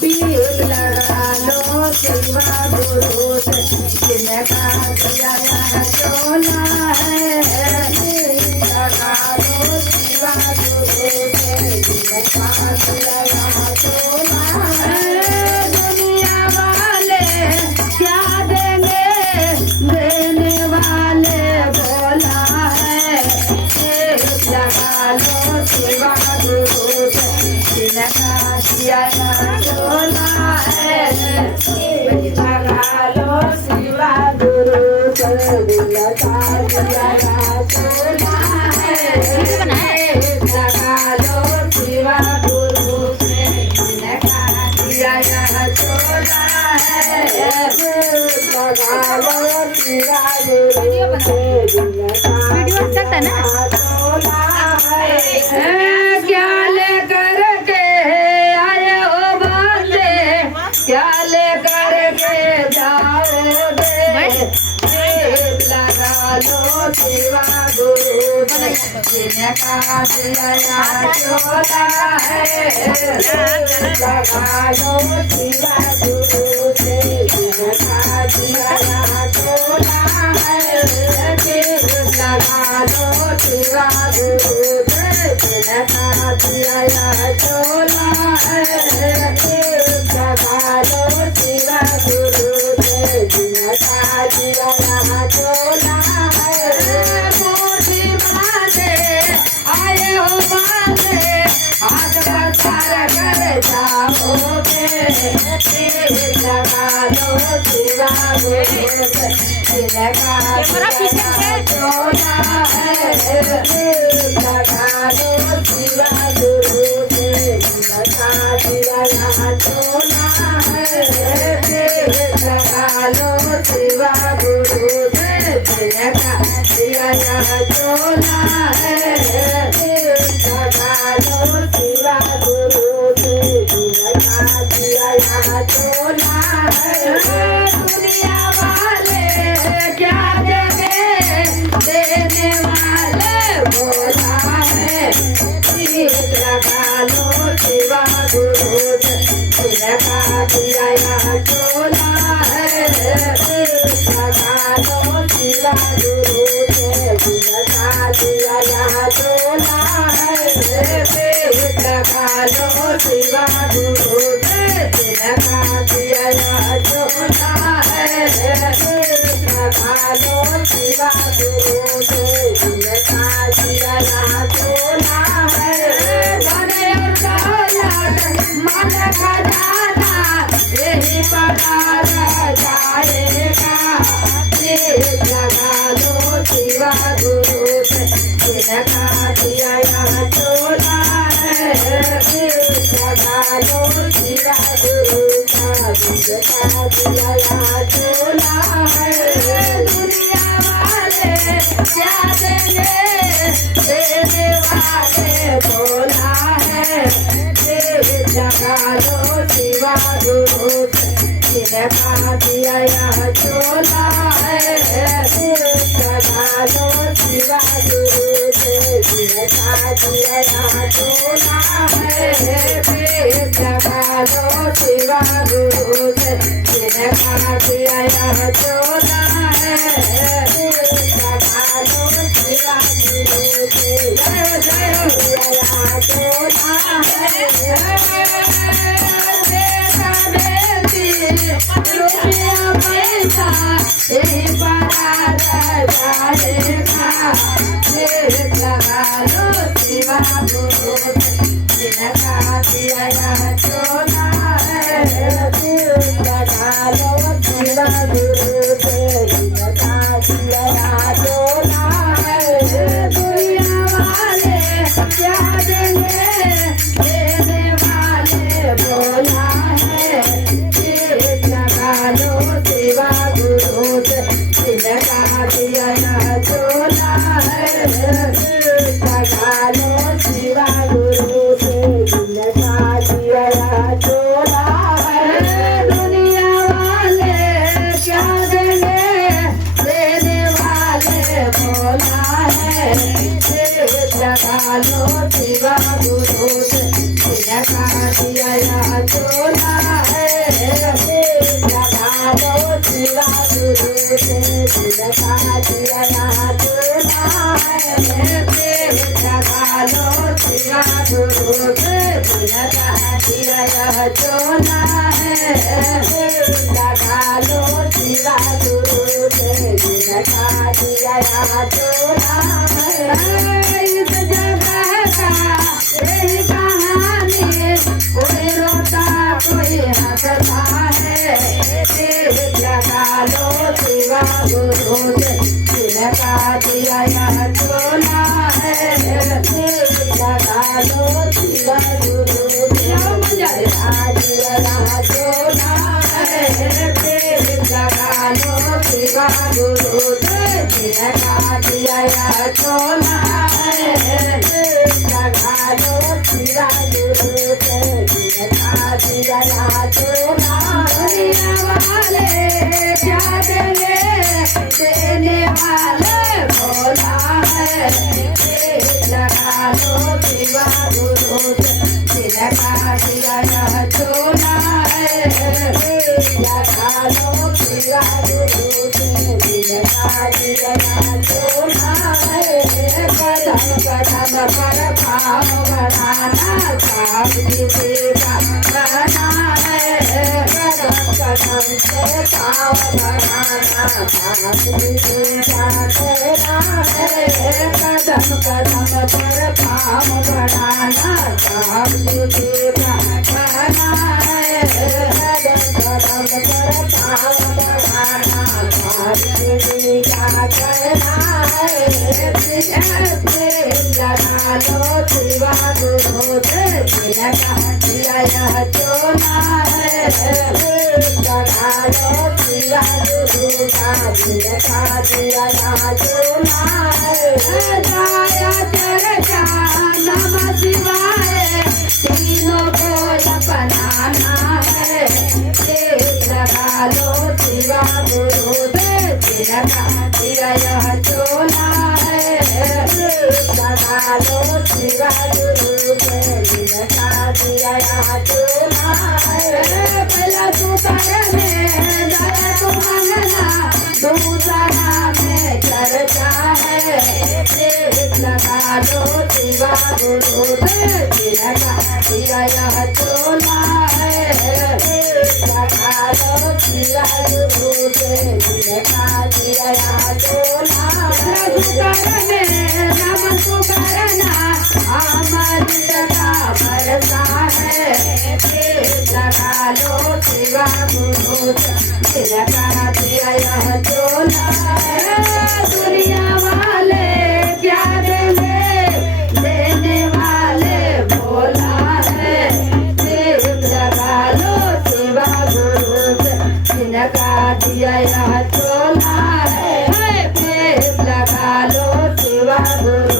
पीर लगा लो शिवा गुरु से जिनका दिया चोला है। पीर लगा लो शिवा गुरु से जिनका दिया चोला है। दुनिया वाले क्या देंगे देने वाले बोला है। पीर लगा लो शिवा गुरु से जिनका दिया चोला है। लगा लो शिवा गुरु से जिनका दिया चोला है। लगा लो शिवा गुरु से जिनका दिया चोला है। लगा लो शिवा गुरु से जिनका दिया चोला है। क्या लेकर के आए हो बांधे, क्या लेकर के जाओगे। लगा लो शिवा गुरु से जिनका दिया चोला है। लगा लो शिवा गुरु से जिनका दिया चोला है। लगा लो शिवा गुरु से जिनका दिया चोला है। लगा लो शिवा गुरु से जिनका दिया चोला है। मोती बांधे आए हो बांधे, हाथ पसार कर जाओगे। लगा लो शिवा गुरु से जिनका दिया चोला है। लगा लो शिवा गुरु से जिनका दिया चोला है। लगा लो शिवा गुरु से जिनका दिया चोला है। लगा लो शिवा गुरु से जिनका दिया चोला है। दुनिया वाले क्या देंगे देने वाले बोला है। लगा लो शिवा गुरु से जिनका दिया चोला है। लगा लो शिवा गुरु से जिनका दिया चोला है। लगा लो शिवा गुरु से जिनका दिया चोला है। लगा लो शिवा गुरु से जिनका दिया चोला है। बड़े मन खजाना यही पगार जाएगा। लगा लो शिवा गुरु से जिनका दिया चोला है। लगा लो शिवा गुरु का जिनका दिया चोला है। दुनिया वाले क्या देंगे देने वाले बोला है। लगा लो शिवा गुरु से जिनका दिया चोला है। लगा लो शिवा गुरु से जिनका दिया चोला है। लगा लो शिवा गुरु से जिनका दिया चोला है। लगा लो शिवा गुरु से जय जय दिया चोला है। रुपया पैसा यही पगार जाएगा। लगा लो शिवा गुरु से जिनका दिया चोला है। लगा लो शिवा गुरु से जिनका दिया चोला है। दुनिया वाले क्या देंगे देने वाले बोला है। लगा लो शिवा गुरु से जिनका दिया चोला है। लगा लो शिवा गुरु से जिनका दिया चोला लगा लो शिवा गुरु से तिलका दिया यह चोला है लगा लो शिवा गुरु से तिलका दिया यह चोला है लगा लो शिवा गुरु से तिलका दिया यह चोला है लगा लो शिवा गुरु से तिलका दिया यह चोला है इस जगह का यही कहानी कोई रोता कोई हंसता है लगा लो शिवा गुरु से तिलका दिया यह चोला है लगा लो शिवा गुरु से तिलका दिया यह चोला है लगा लो शिवा गुरु से तिलका दिया यह चोला है लगा लो शिवा गुरु से तिलका दिया यह चोला दुनिया वाले क्या देने वाले भोला है लगा लो शिवा गुरु से तिलका दिया यह चोला है लगा लो शिवा गुरु से तिलका दिया यह चोला है कदम कदम पर भाव बढ़ाना सावली सेवा करना है कदम कदम से भाव बढ़ाना सावली सेवा करना है कदम कदम पर भाव बढ़ाना सावली सेवा करना है कदम कदम पर भाव बढ़ाना सावली सेवा करना है लगा लो शिवा गुरु से तिलका दिया यह चोला है लगा लो शिवा गुरु का तिलका दिया यह चोला है गाया चर्चा नमः शिवाय तीनों को अपनाना है लगा लो शिवा गुरु से तिलका दिया यह चोला है लगा लो शिवा गुरु से तिलका दिया यह चोला है पहला सुतर में दया को मांगना दूसरा में चर्चा है लगा लो शिवा गुरु से तिलका दिया यह चोला है लगा लो शिवा गुरु से तिलका दिया यह चोला है नमन को करना अमृत का भरसा है लगा लो शिवा गुरु से तिलका दिया यह चोला है दुनिया वाले क्या देने वाले भोला है लगा लो शिवा गुरु से तिलका दिया यह चोला है लगा लो शिवा गुरु